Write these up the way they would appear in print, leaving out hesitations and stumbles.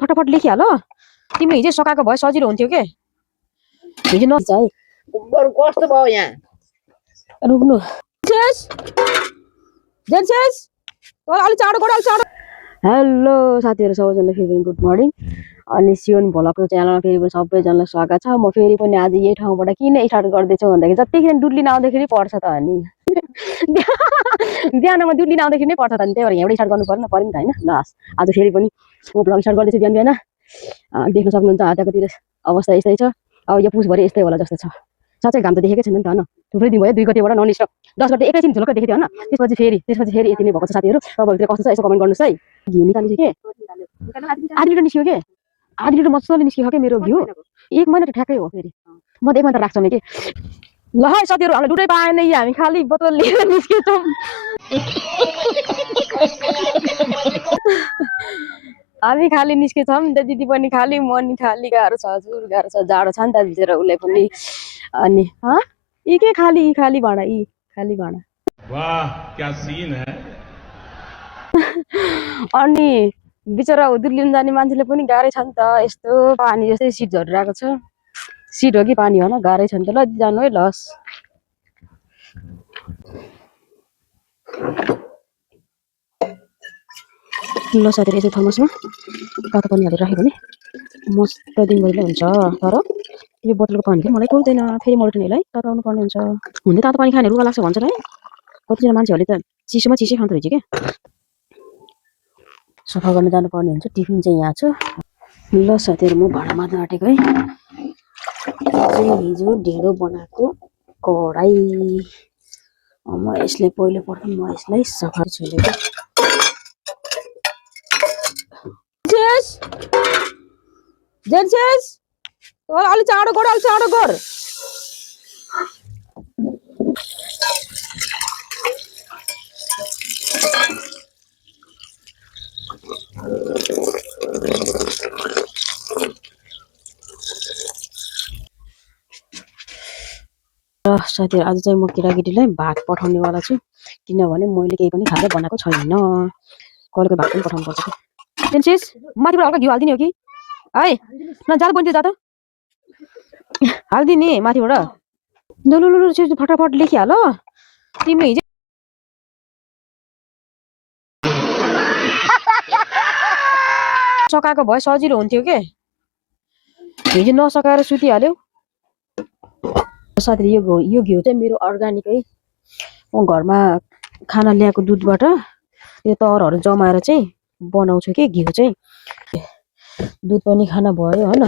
फटाफट लेखिहाल तिमीले हिजो सकाएको भए सजिलो हुन्थ्यो के हिजो नचाहि कस्तो भयो यहाँ रुक्नु जेन्सेस अलि चाँडो गर अलि चाँडो हेलो साथीहरू सबैजनालाई फेरि पनि गुड मर्निङ अनि सियोन भ्लगको च्यानलमा फेरि पनि सबैजनालाई स्वागत छ म फेरि पनि आज यही ठाउँबाट किन स्टार्ट गर्दैछु भन्दाखेरि जतिखेर डुल्लिन आउँदाखेरि पर्छ त अनि बिहानमा डुल्लिन आउँदाखेरि नै पर्छ त अनि त्यही भएर यहाँबाट स्टार्ट गर्नु पर्यो नि त होइन ल आज फेरि पनि म भ्लग स्टार्ट गर्दैछु बिहान बिहान देख्न सक्नुहुन्छ हातकोतिर अवस्था यस्तै छ अब यो पुसभरि यस्तै होला जस्तो छ साँच्चै घाम त देखेकै छैन नि त होइन थुप्रै दिन भयो 2 गतेबाट नन स्टप 10 गते एकैछिन झुलक्क देखेको थियो होइन त्यसपछि फेरि यति नै भएको छ साथीहरू तपाईँहरूतिर कस्तो छ यसो कमेन्ट गर्नुहोस् है घिउ निकालिन्छ के आधी लिटर निस्क्यो के आधी लिटर मजाले निस्क्यो के मेरो घिउ 1 महिना त ठ्याक्कै हो फेरि म त 1 महिना राख्छु नि के ल है साथीहरू हामीलाई डुटै पाएन हामी खाली बोतल लिएर निस्केछौँ हामी खाली निस्केछौँ नि त दिदी पनि खाली म नि खाली गाह्रो छ हजुर गाह्रो छ जाडो छ नि त भित्र उसलाई पनि अनि यी के खाली भाँडा वाह क्या सीन है अनि बिचरा उधर लिन जाने मान्छेले पनि गाह्रै छ नि त यस्तो पानी जस्तै सिट झरिरहेको छ सिट हो कि पानी हो न गाह्रै छ नि त ल जानु है लस ल साथीहरू यसो थर्मसमा तातो पानी हालेर राख्यो भने मस्त दिनभरि हुन्छ तर यो बोतलको पानी चाहिँ मलाई पाउँदैन फेरि मोल्टनीलाई तताउनु पर्ने हुन्छ हुँदै तातो पानी खाने रुगा लाग्छ भन्छ है कतिजना मान्छेहरूले त चिसोमा चिसै खाँदो रहेछ के सफा गर्न जानुपर्ने हुन्छ टिफिन चाहिँ यहाँ छ ल साथीहरू म भाँडा माझ्न आँटेको है हिजो ढेँडो बनाएको कराई म यसलाई पहिलो प्रथम म यसलाई सफा छोडेको जेन्सेस अलि चाँडो गर साथीहरू आज चाहिँ म केटाकेटीलाई भात पठाउनेवाला छु किनभने मैले केही पनि खाजा बनाएको छैन कलेको भात पनि पठाउनु पर्छ कि जेन्सेस माथिबाट हल्का घिउ हालिदिने हो कि है न जाँदा बनिन्छ जा त हालिदिने माथिबाट ल फटाफट लेखिहाल तिमीले हिजो सकाएको भए सजिलो हुन्थ्यो के हिजो नसकाएर सुतिहाल्यौ साथीहरू यो घिउ चाहिँ मेरो अर्ग्यानिक है म घरमा खाना ल्याएको दुधबाट यो तरहरू जमाएर चाहिँ बनाउँछु कि घिउ चाहिँ दुध पनि खाना भयो होइन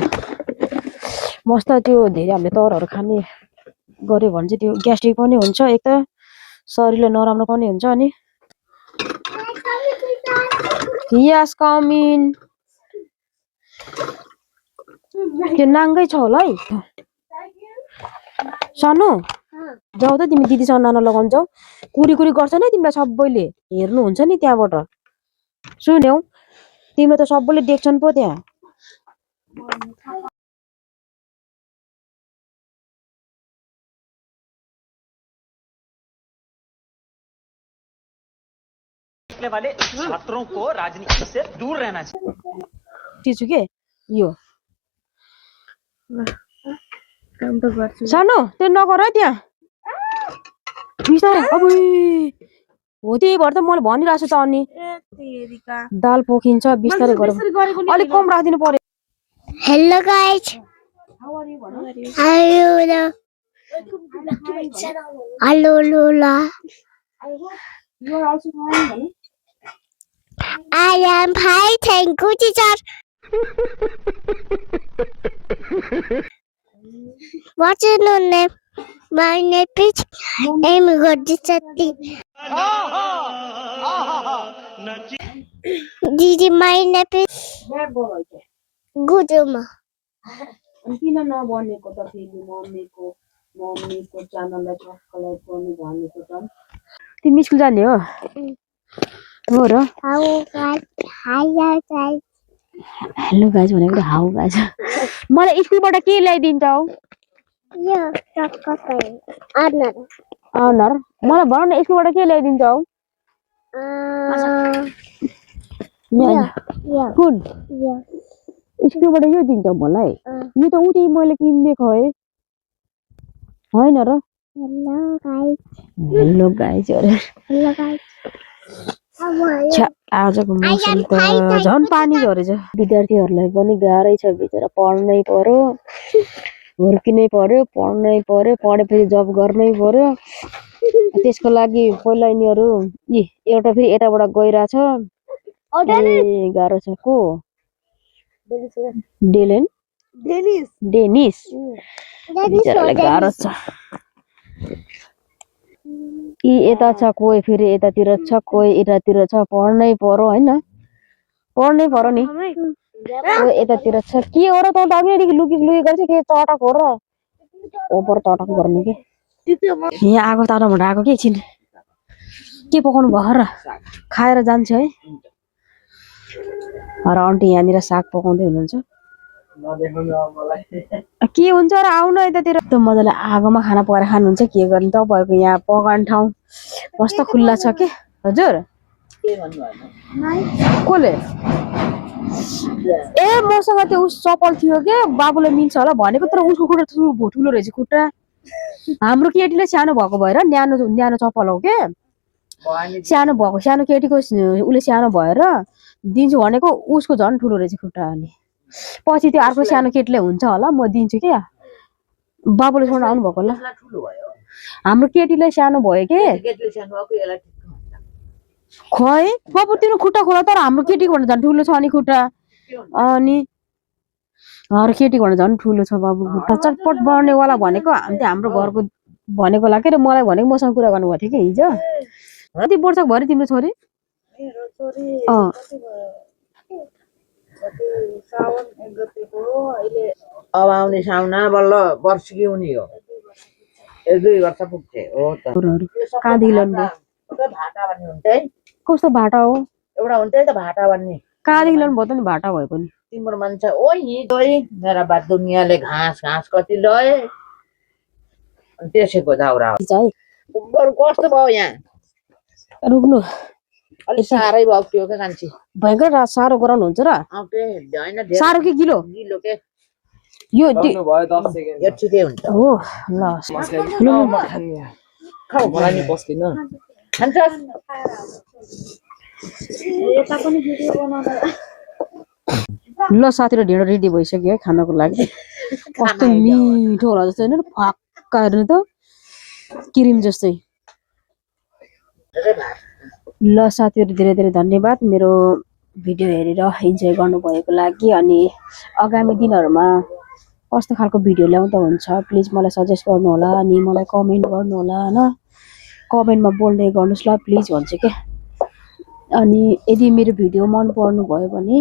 मस्त त्यो धेरै हामीले तरहरू खाने गऱ्यो भने चाहिँ त्यो ग्यास्ट्रिक पनि हुन्छ एक त शरीरलाई नराम्रो पनि हुन्छ अनि यस कमिन त्यो नाङ्गै छ होला है सानो जाऊ त तिमी दिदीसँग नाना लगाउनु जाऊ कुरी गर्छ नि तिमीलाई सबैले हेर्नुहुन्छ नि त्यहाँबाट सुन्यौ तिम्रो त सबैले देख्छन् पो त्यहाँ वाले छात्रों को राजनीति से दूर रहना चाहिए के यो सानो त्यो नगर है त्यहाँ बिस्तारै अब हो त्यही भएर त मैले भनिरहेको छु त अनि दाल पोखिन्छ बिस्तारै गर अलिक कम राखिदिनु पर्यो hello guys hello I am fine, thank you, teacher. What's your name? My name is Godisati. Didi, my name is Guduma. किन नबनेको त फेरि मम्मीको च्यानललाई सब्स्क्राइब गर्नु भनेको त तिमी स्कुल जाने हो हो र हेलो गाइज भनेको त हाउ गाइज मलाई स्कुलबाट के ल्याइदिन्छौ यो अनर मलाई भन न स्कुलबाट के ल्याइदिन्छौ कुन स्कुलबाट यो दिन्छ मलाई अँ। यो त उतै मैले किनिदिएको है होइन र हेलो गाइज अरे Hello guys. How are you? छ्या आजको मौसम am त fine, झन् thank पानी झरेछ विद्यार्थीहरूलाई पनि गाह्रै छ बिचरा पढ्नै पर्यो हुर्किनै पर्यो पढ्नै पर्यो पढेपछि जब गर्नै पर्यो त्यसको लागि पहिला यिनीहरू एउटा फेरि यताबाट गइरहेछ ए गाह्रो छ को डेलेन डेनिस बिचरालाई गाह्रो छ यी यता छ कोही फेरि यतातिर छ कोही यतातिर छ पढ्नै पर्यो होइन पढ्नै पर्यो नि कोही यतातिर छ के हो र त अगाडिदेखि लुकी लुकी गर्छ के चटक हो र ओपर चटक गर्ने के यहाँ आएको तलबाट आएको के एकछिन के पकाउनु भयो र खाएर जान्छ है र आन्टी यहाँनिर साग पकाउँदै हुनुहुन्छ के हुन्छ र आउनु यतातिर त मजाले आगोमा खाना पकाएर खानुहुन्छ के गर्ने तपाईँहरूको यहाँ पकाउने ठाउँ कस्तो खुल्ला छ के हजुर कसले ए मसँग त्यो उस चप्पल थियो के बाबुले मिल्छ होला भनेको तर उसको खुट्टा ठुलो रहेछ खुट्टा हाम्रो केटीले सानो भएको भएर न्यानो न्यानो चप्पल हो के सानो भएको सानो केटीको उसले सानो भएर दिन्छु भनेको उसको झन् ठुलो रहेछ खुट्टा अनि पछि त्यो अर्को सानो केटीले हुन्छ होला म दिन्छु क्या बाबुले छोड्न आउनु भएको होला हाम्रो केटीले सानो भयो के खै बाबु तिम्रो खुट्टा खोला तर हाम्रो केटीको भन्दा झन् ठुलो छ अनि खुट्टा अनि हाम्रो केटीको भन्दा झन् ठुलो छ बाबु खुट्टा चटपट बढ्नेवाला भनेको हाम्रो घरको भनेको होला के मलाई भनेको मसँग कुरा गर्नुभएको थियो कि हिजो कति वर्षको भयो तिम्रो छोरी अब आउने साउना बल्ल वर्षकी हुने हो 1-2 वर्ष पुग्छ हो त कहाँदेखि ल्याउनु भयो भाटा भन्ने हुन्छ है कस्तो भाटा हो एउटा हुन्छ नि त भाटा भन्ने कहाँदेखि ल्याउनु भयो त नि भाटा भयो पनि तिम्रो मान्छे ओ हिजोइ मेरा बा दुनियाँले घाँस कति लए अनि त्यसैको दाउरा बरु कस्तो भयो यहाँ रुक्नु अलिक साह्रै भयो त्यो के कान्छी भयङ्कर साह्रो गराउनुहुन्छ र होइन साह्रो के गिलो गिलो के यो यो ठिकै हुन्छ हो ल खान्छस् ल साथीहरू ढिँडो रेडी भइसक्यो है खानको लागि कस्तो मिठो होला जस्तो होइन फक्का हेर्नु त क्रिम जस्तै ल साथीहरू धेरै धेरै धन्यवाद मेरो भिडियो हेरेर इन्जोय गर्नुभएको लागि अनि आगामी दिनहरूमा कस्तो खालको भिडियो ल्याउँदा हुन्छ प्लिज मलाई सजेस्ट गर्नु होला अनि मलाई कमेन्ट गर्नु होला हैन कमेन्टमा बोल्दै गर्नुस् ल प्लिज भन्छु के अनि यदि मेरो भिडियो मन पर्नु भयो भने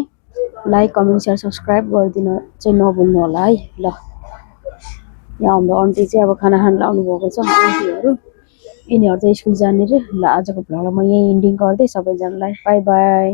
लाइक कमेन्ट शेयर सब्स्क्राइब गरिदिन चाहिँ नभुल्नु होला है ल यहाँ हाम्रो आन्टी चाहिँ अब खाना खान लाउनु भएको छ आन्टीहरू यिनीहरू चाहिँ स्कुल जाने रे ल आजको भ्लगलाई म यही एन्डिङ गर्दै सबैजनालाई बाई बाई